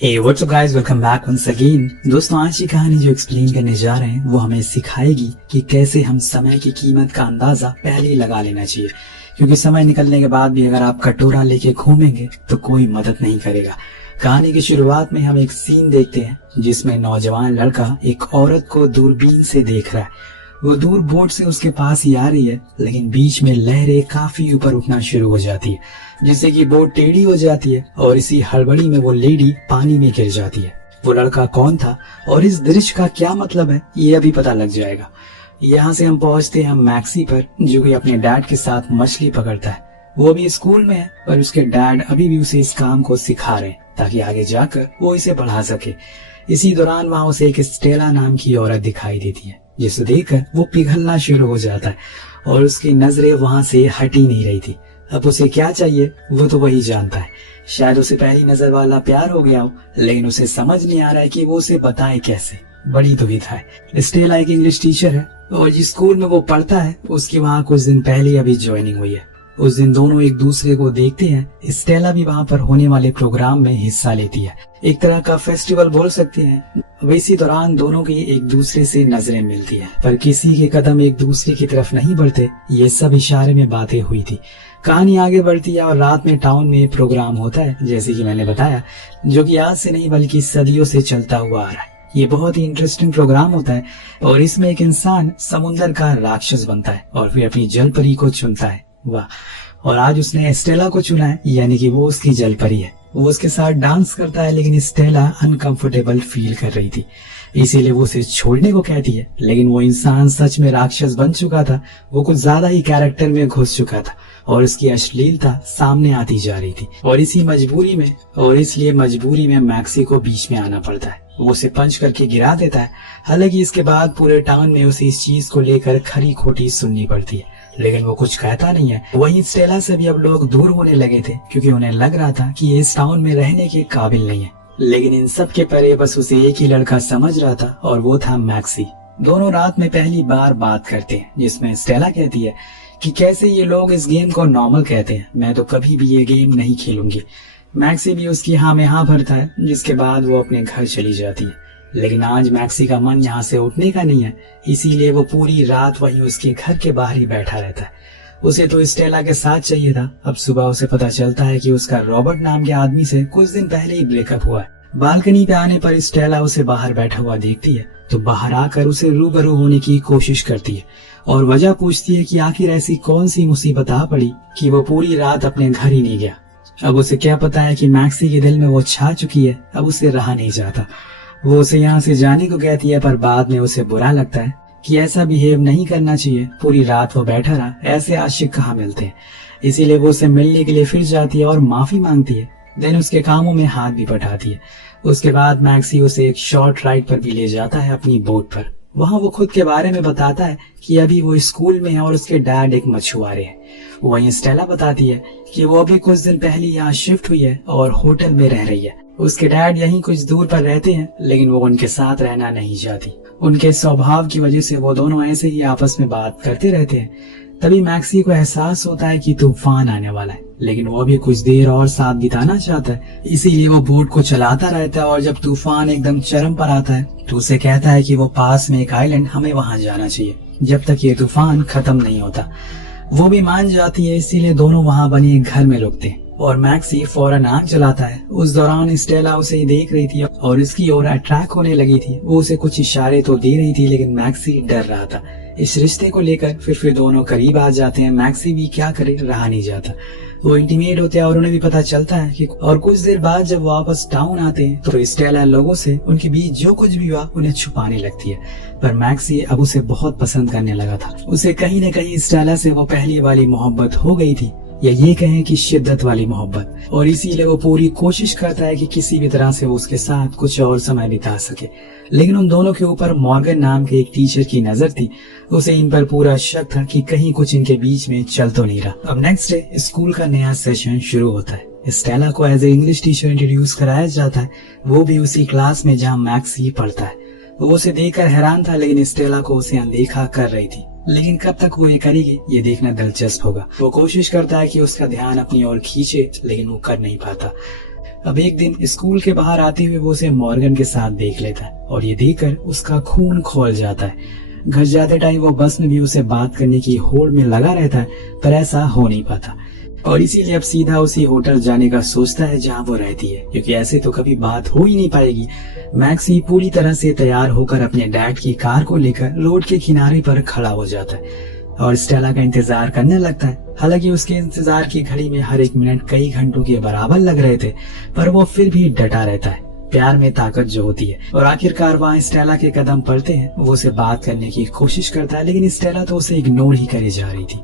Hey, what's up guys? Welcome back once again। दोस्तों, आज की कहानी जो एक्सप्लेन करने जा रहे हैं वो हमें सिखाएगी कि कैसे हम समय की कीमत का अंदाजा पहले ही लगा लेना चाहिए, क्योंकि समय निकलने के बाद भी अगर आप कटोरा लेके घूमेंगे तो कोई मदद नहीं करेगा। कहानी की शुरुआत में हम एक सीन देखते हैं जिसमें नौजवान लड़का एक औरत को दूरबीन से देख रहा है। वो दूर बोट से उसके पास ही आ रही है, लेकिन बीच में लहरें काफी ऊपर उठना शुरू हो जाती है, जिससे कि बोट टेढ़ी हो जाती है और इसी हड़बड़ी में वो लेडी पानी में गिर जाती है। वो लड़का कौन था और इस दृश्य का क्या मतलब है, ये अभी पता लग जाएगा। यहाँ से हम पहुंचते हैं मैक्सी पर, जो कि अपने डैड के साथ मछली पकड़ता है। वो अभी स्कूल में है, पर उसके डैड अभी भी उसे इस काम को सिखा रहे हैं ताकि आगे जाकर वो इसे बढ़ा सके। इसी दौरान वहाँ उसे एक स्टेला नाम की औरत दिखाई देती है, जिसे देखकर वो पिघलना शुरू हो जाता है और उसकी नजरें वहां से हट ही नहीं रही थी। अब उसे क्या चाहिए वो तो वही जानता है। शायद उसे पहली नजर वाला प्यार हो गया हो, लेकिन उसे समझ नहीं आ रहा है कि वो उसे बताए कैसे। बड़ी दुविधा है। स्टेला एक इंग्लिश टीचर है और जिस स्कूल में वो पढ़ता है उसकी वहाँ कुछ दिन पहले अभी ज्वाइनिंग हुई है। उस दिन दोनों एक दूसरे को देखते हैं। स्टेला भी वहाँ पर होने वाले प्रोग्राम में हिस्सा लेती है, एक तरह का फेस्टिवल बोल सकते हैं। इसी दौरान दोनों की एक दूसरे से नजरें मिलती है, पर किसी के कदम एक दूसरे की तरफ नहीं बढ़ते। ये सब इशारे में बातें हुई थी। कहानी आगे बढ़ती है और रात में टाउन में प्रोग्राम होता है, जैसे कि मैंने बताया, जो कि आज से नहीं बल्कि सदियों से चलता हुआ आ रहा है। ये बहुत ही इंटरेस्टिंग प्रोग्राम होता है और इसमें एक इंसान समुंदर का राक्षस बनता है और फिर अपनी जल परी को चुनता है। वाह! और आज उसने स्टेला को चुना है, यानी कि वो उसकी जल परी है। वो उसके साथ डांस करता है, लेकिन स्टेला अनकंफर्टेबल फील कर रही थी, इसीलिए वो उसे छोड़ने को कहती है। लेकिन वो इंसान सच में राक्षस बन चुका था। वो कुछ ज्यादा ही कैरेक्टर में घुस चुका था और उसकी अश्लीलता सामने आती जा रही थी। और इसलिए मजबूरी में मैक्सी को बीच में आना पड़ता है। वो उसे पंच करके गिरा देता है। हालांकि इसके बाद पूरे टाउन में उसे इस चीज को लेकर खरी खोटी सुननी पड़ती है, लेकिन वो कुछ कहता नहीं है। वहीं स्टेला से भी अब लोग दूर होने लगे थे, क्योंकि उन्हें लग रहा था कि ये इस टाउन में रहने के काबिल नहीं है। लेकिन इन सब के परे बस उसे एक ही लड़का समझ रहा था और वो था मैक्सी। दोनों रात में पहली बार बात करते हैं, जिसमें स्टेला कहती है कि कैसे ये लोग इस गेम को नॉर्मल कहते हैं, मैं तो कभी भी ये गेम नहीं खेलूंगी। मैक्सी भी उसकी हाँ में हाँ भरता है, जिसके बाद वो अपने घर चली जाती है। लेकिन आज मैक्सी का मन यहाँ से उठने का नहीं है, इसीलिए वो पूरी रात वहीं उसके घर के बाहर ही बैठा रहता है। उसे तो स्टेला के साथ चाहिए था। अब सुबह उसे पता चलता है कि उसका रॉबर्ट नाम के आदमी से कुछ दिन पहले ही ब्रेकअप हुआ है। बालकनी पे आने पर स्टेला उसे बाहर बैठा हुआ देखती है, तो बाहर आकर उसे रूबरू होने की कोशिश करती है और वजह पूछती है कि आखिर ऐसी कौन सी मुसीबत आ पड़ी कि वो पूरी रात अपने घर ही नहीं गया। अब उसे क्या पता है कि मैक्सी के दिल में वो छा चुकी है, अब उसे रहा नहीं जाता। वो उसे यहाँ से जाने को कहती है, पर बाद में उसे बुरा लगता है कि ऐसा बिहेव नहीं करना चाहिए। पूरी रात वो बैठा रहा, ऐसे आशिक कहाँ मिलते हैं। इसीलिए वो उसे मिलने के लिए फिर जाती है और माफी मांगती है, देन उसके कामों में हाथ भी बटाती है। उसके बाद मैक्सी उसे एक शॉर्ट राइड पर भी ले जाता है अपनी बोट पर। वहाँ वो खुद के बारे में बताता है कि अभी वो स्कूल में है और उसके डैड एक मछुआरे हैं। वहीं स्टेला बताती है कि वो अभी कुछ दिन पहले यहाँ शिफ्ट हुई है और होटल में रह रही है। उसके डैड यहीं कुछ दूर पर रहते हैं, लेकिन वो उनके साथ रहना नहीं चाहती। उनके स्वभाव की वजह से वो दोनों ऐसे ही आपस में बात करते रहते हैं। तभी मैक्सी को एहसास होता है कि तूफान आने वाला है, लेकिन वो भी कुछ देर और साथ बिताना चाहता है, इसीलिए वो बोट को चलाता रहता है। और जब तूफान एकदम चरम पर आता है तो उसे कहता है कि वो पास में एक आइलैंड, हमें वहां जाना चाहिए जब तक ये तूफान खत्म नहीं होता। वो भी मान जाती है, इसीलिए दोनों वहां बने एक घर में रुकते हैं और मैक्सी फौरन आग जलाता है। उस दौरान स्टेला उसे देख रही थी और इसकी ओर अट्रैक्ट होने लगी थी। वो उसे कुछ इशारे तो दे रही थी, लेकिन मैक्सी डर रहा था इस रिश्ते को लेकर। फिर दोनों करीब आ जाते हैं। मैक्सी भी क्या करे, रहा नहीं जाता। वो इंटीमेट होते हैं और उन्हें भी पता चलता है कि और कुछ देर बाद जब वापस टाउन आते हैं तो स्टेला लोगों से उनके बीच जो कुछ भी हुआ उन्हें छुपाने लगती है। पर मैक्सी अब उसे बहुत पसंद करने लगा था। उसे कहीं न कहीं स्टेला से वो पहली वाली मोहब्बत हो गई थी, या ये कहें कि शिद्दत वाली मोहब्बत। और इसीलिए वो पूरी कोशिश करता है कि किसी भी तरह से वो उसके साथ कुछ और समय बिता सके। लेकिन उन दोनों के ऊपर मॉर्गन नाम के एक टीचर की नजर थी। उसे इन पर पूरा शक था कि कहीं कुछ इनके बीच में चल तो नहीं रहा। अब नेक्स्ट डे स्कूल का नया सेशन शुरू होता है। स्टेला को as a English teacher introduce कराया जाता है, वो भी उसी क्लास में जहाँ मैक्सी पढ़ता है। वो उसे देखकर हैरान था, लेकिन स्टेला को उसे अनदेखा कर रही थी। लेकिन कब तक वो ये करेगी, ये देखना दिलचस्प होगा। वो कोशिश करता है कि उसका ध्यान अपनी ओर खींचे, लेकिन वो कर नहीं पाता। अब एक दिन स्कूल के बाहर आते हुए वो उसे मॉर्गन के साथ देख लेता है और ये देखकर उसका खून खौल जाता है। घर जाते टाइम वो बस में भी उसे बात करने की होड़ में लगा रहता है, पर ऐसा हो नहीं पाता और इसीलिए अब सीधा उसी होटल जाने का सोचता है जहां वो रहती है, क्योंकि ऐसे तो कभी बात हो ही नहीं पाएगी। मैक्सी पूरी तरह से तैयार होकर अपने डैड की कार को लेकर रोड के किनारे पर खड़ा हो जाता है और स्टेला का इंतजार करने लगता है। हालांकि उसके इंतजार की घड़ी में हर एक मिनट कई घंटों के बराबर लग रहे थे, पर वो फिर भी डटा रहता है। प्यार में ताकत जो होती है। और आखिरकार वहाँ स्टेला के कदम पड़ते हैं। वो उसे बात करने की कोशिश करता है, लेकिन स्टेला तो उसे इग्नोर ही करे जा रही थी,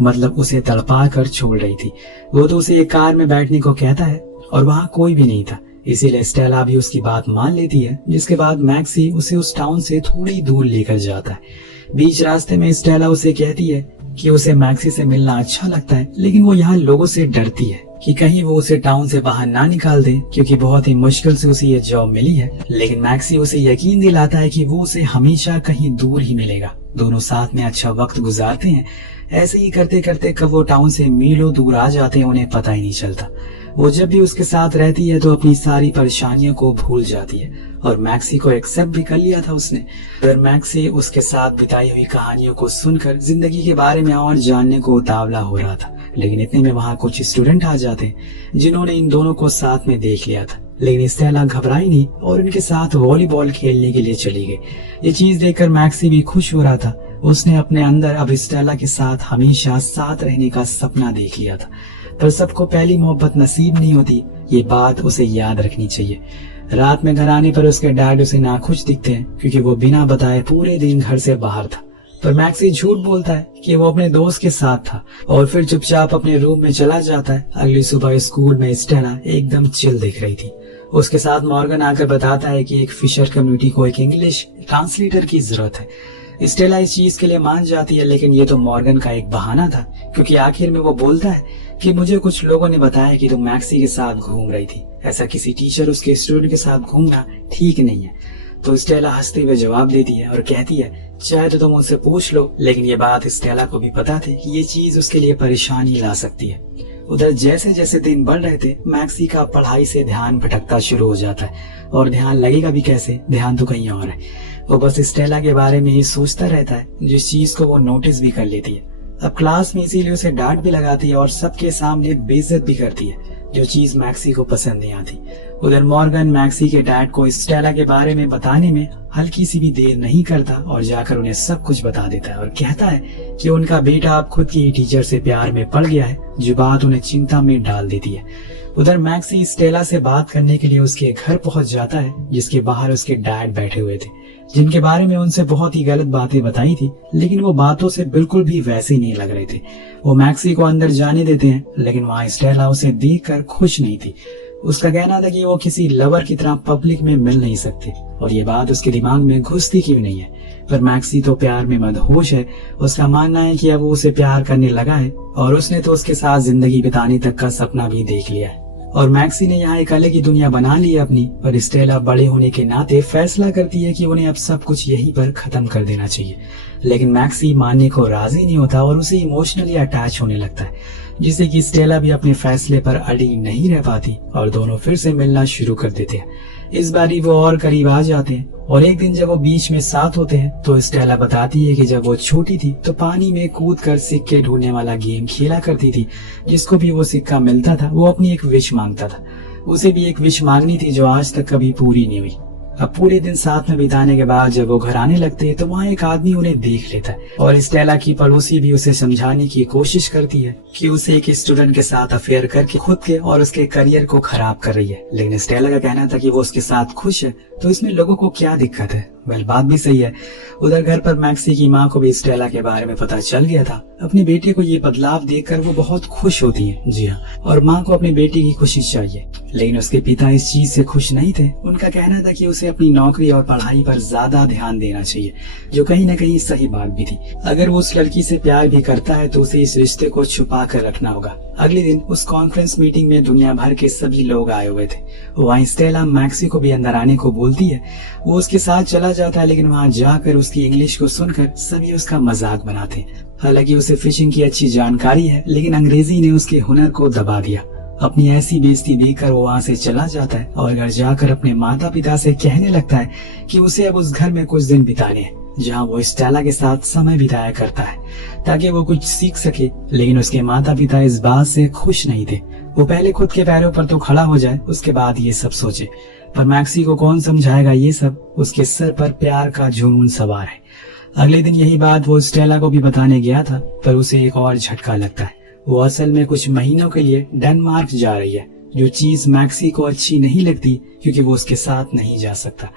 मतलब उसे तड़पा कर छोड़ रही थी। वो तो उसे एक कार में बैठने को कहता है और वहाँ कोई भी नहीं था, इसीलिए स्टेला भी उसकी बात मान लेती है। जिसके बाद मैक्सी उसे उस टाउन से थोड़ी दूर लेकर जाता है। बीच रास्ते में स्टेला उसे कहती है कि उसे मैक्सी से मिलना अच्छा लगता है, लेकिन वो यहाँ लोगों से डरती है कि कहीं वो उसे टाउन से बाहर ना निकाल दे, क्योंकि बहुत ही मुश्किल से उसे ये जॉब मिली है। लेकिन मैक्सी उसे यकीन दिलाता है कि वो उसे हमेशा कहीं दूर ही मिलेगा। दोनों साथ में अच्छा वक्त गुजारते हैं। ऐसे ही करते करते कब वो टाउन से मीलों दूर आ जाते हैं उन्हें पता ही नहीं चलता। वो जब भी उसके साथ रहती है तो अपनी सारी परेशानियों को भूल जाती है और मैक्सी को एक्सेप्ट भी कर लिया था उसने। पर मैक्सी उसके साथ बिताई हुई कहानियों को सुनकर जिंदगी के बारे में और जानने को उतावला हो रहा था। लेकिन इतने में वहाँ कुछ स्टूडेंट आ जाते हैं जिन्होंने इन दोनों को साथ में देख लिया था। लेकिन स्टेला घबराई नहीं और उनके साथ वॉलीबॉल खेलने के लिए चली गई। ये चीज देखकर मैक्सी भी खुश हो रहा था। उसने अपने अंदर अब स्टेला के साथ हमेशा साथ रहने का सपना देख लिया था। पर सबको पहली मोहब्बत नसीब नहीं होती, ये बात उसे याद रखनी चाहिए। रात में घर आने पर उसके डैड उसे नाखुश दिखते हैं, क्योंकि वो बिना बताए पूरे दिन घर से बाहर था। पर मैक्सी झूठ बोलता है कि वो अपने दोस्त के साथ था और फिर चुपचाप अपने रूम में चला जाता है। अगली सुबह स्कूल में स्टेला एकदम चिल दिख रही थी। उसके साथ मॉर्गन आकर बताता है कि एक फिशर कम्युनिटी को एक इंग्लिश ट्रांसलेटर की जरूरत है। स्टेला इस चीज के लिए मान जाती है, लेकिन ये तो मॉर्गन का एक बहाना था, क्योंकि आखिर में वो बोलता है कि मुझे कुछ लोगों ने बताया कि तुम मैक्सी के साथ घूम रही थी। ऐसा किसी टीचर उसके स्टूडेंट के साथ घूमना ठीक नहीं है। तो स्टेला हंसते हुए जवाब देती है और कहती है, चाहे तो तुम उनसे पूछ लो। लेकिन ये बात स्टेला को भी पता थी कि ये चीज उसके लिए परेशानी ला सकती है। उधर जैसे जैसे दिन बढ़ रहे थे, मैक्सी का पढ़ाई से ध्यान भटकता शुरू हो जाता है। और ध्यान लगेगा भी कैसे, ध्यान तो कहीं और है। वो बस स्टेला के बारे में ही सोचता रहता है, जिस चीज को वो नोटिस भी कर लेती है। अब क्लास में इसीलिए उसे डांट भी लगाती है और सबके सामने बेइज्जत भी करती है, जो चीज मैक्सी को पसंद नहीं आती। उधर मॉर्गन मैक्सी के डैड को स्टेला के बारे में बताने में हल्की सी भी देर नहीं करता और जाकर उन्हें सब कुछ बता देता है और कहता है कि उनका बेटा अब खुद की टीचर से प्यार में पड़ गया है, जो बात उन्हें चिंता में डाल देती है। उधर मैक्सी स्टेला से बात करने के लिए उसके घर पहुंच जाता है, जिसके बाहर उसके डैड बैठे हुए थे, जिनके बारे में उनसे बहुत ही गलत बातें बताई थी। लेकिन वो बातों से बिल्कुल भी वैसे ही नहीं लग रहे थे। वो मैक्सी को अंदर जाने देते हैं, लेकिन वहाँ स्टेला उसे देखकर खुश नहीं थी। उसका कहना था कि वो किसी लवर की तरह पब्लिक में मिल नहीं सकते, और ये बात उसके दिमाग में घुसती क्यों नहीं है। पर मैक्सी तो प्यार में मदहोश है। उसका मानना है कि अब वो उसे प्यार करने लगा है और उसने तो उसके साथ जिंदगी बिताने तक का सपना भी देख लिया है। और मैक्सी ने यहाँ एक अलग ही दुनिया बना ली है अपनी। पर स्टेला बड़े होने के नाते फैसला करती है कि उन्हें अब सब कुछ यहीं पर खत्म कर देना चाहिए। लेकिन मैक्सी मानने को राजी नहीं होता और उसे इमोशनली अटैच होने लगता है, जिससे कि स्टेला भी अपने फैसले पर अड़ी नहीं रह पाती और दोनों फिर से मिलना शुरू कर देते हैं। इस बारी वो और करीब आ जाते हैं और एक दिन जब वो बीच में साथ होते हैं तो स्टेला बताती है कि जब वो छोटी थी तो पानी में कूदकर सिक्के ढूंढने वाला गेम खेला करती थी। जिसको भी वो सिक्का मिलता था वो अपनी एक विश मांगता था। उसे भी एक विश मांगनी थी जो आज तक कभी पूरी नहीं हुई। अब पूरे दिन साथ में बिताने के बाद जब वो घर आने लगते हैं तो वहाँ एक आदमी उन्हें देख लेता है और स्टेला की पड़ोसी भी उसे समझाने की कोशिश करती है कि उसे एक स्टूडेंट के साथ अफेयर करके खुद के और उसके करियर को खराब कर रही है। लेकिन स्टेला का कहना था कि वो उसके साथ खुश है, तो इसमें लोगों को क्या दिक्कत है। बात भी सही है। उधर घर पर मैक्सी की माँ को भी स्टेला के बारे में पता चल गया था। अपने बेटे को ये बदलाव देखकर वो बहुत खुश होती है। जी हाँ, और माँ को अपने बेटे की खुशी चाहिए। लेकिन उसके पिता इस चीज से खुश नहीं थे। उनका कहना था कि उसे अपनी नौकरी और पढ़ाई पर ज्यादा ध्यान देना चाहिए, जो कहीं न कहीं सही बात भी थी। अगर वो उस लड़की से प्यार भी करता है तो उसे इस रिश्ते को छुपा कर रखना होगा। अगले दिन उस कॉन्फ्रेंस मीटिंग में दुनिया भर के सभी लोग आए हुए थे। वहाँ स्टेला मैक्सी को भी अंदर आने को बोलती है। वो उसके साथ चला जाता है, लेकिन वहाँ जाकर उसकी इंग्लिश को सुनकर सभी उसका मजाक बनाते हैं। हालांकि उसे फिशिंग की अच्छी जानकारी है, लेकिन अंग्रेजी ने उसके हुनर को दबा दिया। अपनी ऐसी बेइज्जती देखकर वो वहाँ से चला जाता है और घर जाकर अपने माता पिता से कहने लगता है कि उसे अब उस घर में कुछ दिन बिताने हैं जहाँ वो स्टेला के साथ समय बिताया करता है ताकि वो कुछ सीख सके। लेकिन उसके माता पिता इस बात से खुश नहीं थे। वो पहले खुद के पैरों पर तो खड़ा हो जाए, उसके बाद ये सब सोचे। पर मैक्सी को कौन समझाएगा ये सब, उसके सर पर प्यार का जुनून सवार है। अगले दिन यही बात वो स्टेला को भी बताने गया था, पर उसे एक और झटका लगता है। वो असल में कुछ महीनों के लिए डेनमार्क जा रही है, जो चीज मैक्सी को अच्छी नहीं लगती क्योंकि वो उसके साथ नहीं जा सकता।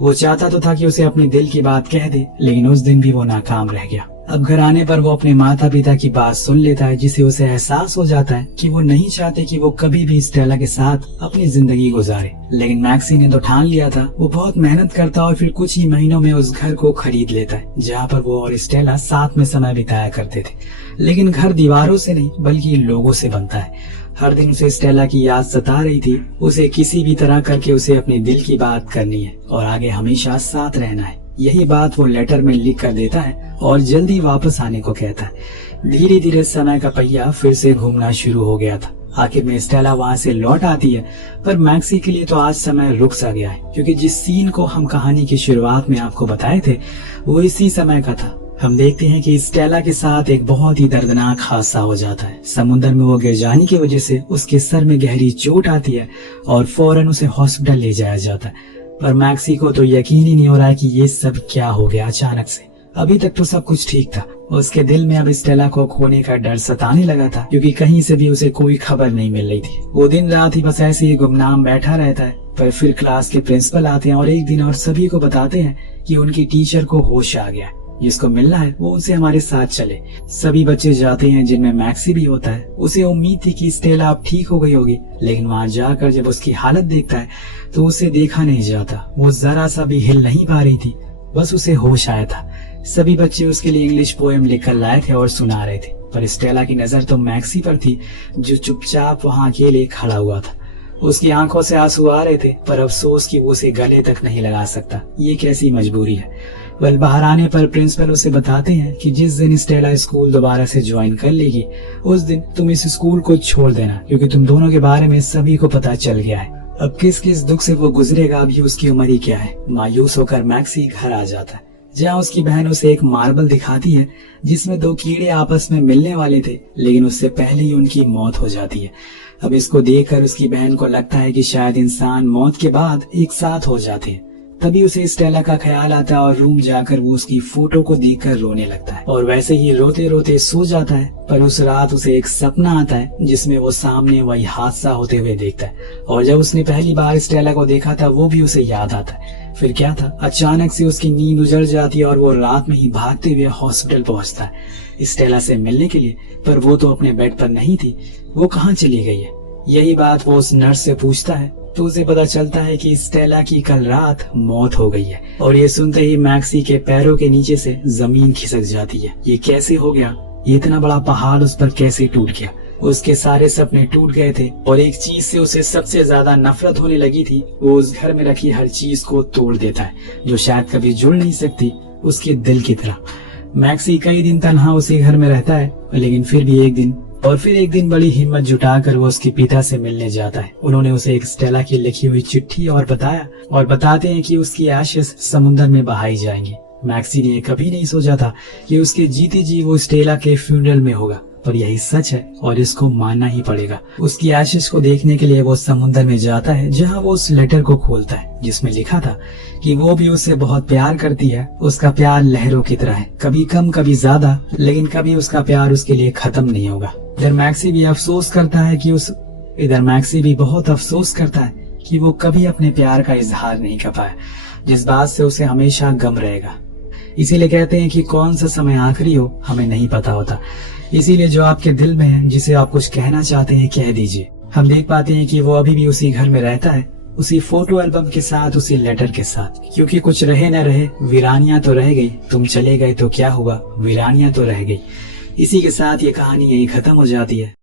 वो चाहता तो था कि उसे अपने दिल की बात कह दे, लेकिन उस दिन भी वो नाकाम रह गया। अब घर आने पर वो अपने माता पिता की बात सुन लेता है, जिससे उसे एहसास हो जाता है कि वो नहीं चाहते कि वो कभी भी स्टेला के साथ अपनी जिंदगी गुजारे। लेकिन मैक्सी ने तो ठान लिया था। वो बहुत मेहनत करता और फिर कुछ ही महीनों में उस घर को खरीद लेता है जहाँ पर वो और स्टेला साथ में समय बिताया करते थे। लेकिन घर दीवारों से नहीं बल्कि लोगों से बनता है। हर दिन उसे स्टेला की याद सता रही थी। उसे किसी भी तरह करके उसे अपने दिल की बात करनी है और आगे हमेशा साथ रहना है। यही बात वो लेटर में लिख कर देता है और जल्दी वापस आने को कहता है। धीरे धीरे समय का पहिया फिर से घूमना शुरू हो गया था। आखिर में स्टेला वहाँ से लौट आती है, पर मैक्सी के लिए तो आज समय रुक सा गया है, क्योंकि जिस सीन को हम कहानी की शुरुआत में आपको बताए थे वो इसी समय का था। हम देखते हैं कि स्टेला के साथ एक बहुत ही दर्दनाक हादसा हो जाता है। समुद्र में वो गिर जाने की वजह से उसके सर में गहरी चोट आती है और फौरन उसे हॉस्पिटल ले जाया जाता है। पर मैक्सी को तो यकीन ही नहीं हो रहा है कि ये सब क्या हो गया अचानक से। अभी तक तो सब कुछ ठीक था। उसके दिल में अब स्टेला को खोने का डर सताने लगा था, क्योंकि कहीं से भी उसे कोई खबर नहीं मिल रही थी। वो दिन रात ही बस ऐसे ही गुमनाम बैठा रहता है। पर फिर क्लास के प्रिंसिपल आते हैं और एक दिन और सभी को बताते हैं कि उनकी टीचर को होश आ गया है, जिसको मिलना है वो उनसे हमारे साथ चले। सभी बच्चे जाते हैं, जिनमें मैक्सी भी होता है। उसे उम्मीद थी कि स्टेला अब ठीक हो गई होगी, लेकिन वहाँ जाकर जब उसकी हालत देखता है तो उसे देखा नहीं जाता। वो जरा सा भी हिल नहीं पा रही थी, बस उसे होश आया था। सभी बच्चे उसके लिए इंग्लिश पोएम लिखकर लाए थे और सुना रहे थे, पर स्टेला की नजर तो मैक्सी पर थी, जो चुपचाप वहाँ अकेले खड़ा हुआ था। उसकी आंखों से आंसू आ रहे थे, पर अफसोस कि वो उसे गले तक नहीं लगा सकता। ये कैसी मजबूरी है। वह बाहर आने पर प्रिंसिपल उसे बताते हैं कि जिस दिन स्टेला स्कूल दोबारा से ज्वाइन कर लेगी, उस दिन तुम इस स्कूल को छोड़ देना, क्योंकि तुम दोनों के बारे में सभी को पता चल गया है। अब किस किस दुख से वो गुजरेगा, अभी उसकी उम्र ही क्या है। मायूस होकर मैक्सी घर आ जाता है, जहाँ उसकी बहन उसे एक मार्बल दिखाती है जिसमें दो कीड़े आपस में मिलने वाले थे, लेकिन उससे पहले ही उनकी मौत हो जाती है। अब इसको देखकर उसकी बहन को लगता है कि शायद इंसान मौत के बाद एक साथ हो जाते हैं। तभी उसे स्टेला का ख्याल आता है और रूम जाकर वो उसकी फोटो को देखकर रोने लगता है और वैसे ही रोते रोते सो जाता है। पर उस रात उसे एक सपना आता है जिसमें वो सामने वही हादसा होते हुए देखता है, और जब उसने पहली बार स्टेला को देखा था वो भी उसे याद आता है। फिर क्या था, अचानक से उसकी नींद उजड़ जाती है और वो रात में ही भागते हुए हॉस्पिटल पहुंचता है स्टेला से मिलने के लिए। पर वो तो अपने बेड पर नहीं थी, वो कहाँ चली गई है। यही बात वो उस नर्स से पूछता है तो उसे पता चलता है कि स्टेला की कल रात मौत हो गई है। और ये सुनते ही मैक्सी के पैरों के नीचे से जमीन खिसक जाती है। ये कैसे हो गया, ये इतना बड़ा पहाड़ उस पर कैसे टूट गया। उसके सारे सपने टूट गए थे और एक चीज से उसे सबसे ज्यादा नफरत होने लगी थी। वो उस घर में रखी हर चीज को तोड़ देता है, जो शायद कभी जुड़ नहीं सकती उसके दिल की तरह। मैक्सी कई दिन तनहा उसी घर में रहता है, लेकिन फिर एक दिन बड़ी हिम्मत जुटाकर वो उसके पिता से मिलने जाता है। उन्होंने उसे एक स्टेला की लिखी हुई चिट्ठी और बताते हैं कि उसकी एशेस समुद्र में बहाई जाएंगी। मैक्सी ने कभी नहीं सोचा था कि उसके जीते जी वो स्टेला के फ्यूनरल में होगा, पर यही सच है और इसको मानना ही पड़ेगा। उसकी एशेस को देखने के लिए वो समुद्र में जाता है, जहाँ वो उस लेटर को खोलता है जिसमें लिखा था कि वो भी उससे बहुत प्यार करती है। उसका प्यार लहरों की तरह है, कभी कम कभी ज्यादा, लेकिन कभी उसका प्यार उसके लिए खत्म नहीं होगा। इधर मैक्सी भी बहुत अफसोस करता है कि वो कभी अपने प्यार का इजहार नहीं कर पाया, जिस बात से उसे हमेशा गम रहेगा। इसीलिए कहते हैं कि कौन सा समय आखिरी हो हमें नहीं पता होता। इसीलिए जो आपके दिल में है, जिसे आप कुछ कहना चाहते हैं, कह दीजिए। हम देख पाते हैं कि वो अभी भी उसी घर में रहता है, उसी फोटो एल्बम के साथ, उसी लेटर के साथ। क्योंकि कुछ रहे न रहे, वीरानियां तो रह गई। तुम चले गए तो क्या हुआ, वीरानियां तो रह गई। इसी के साथ ये कहानी यही खत्म हो जाती है।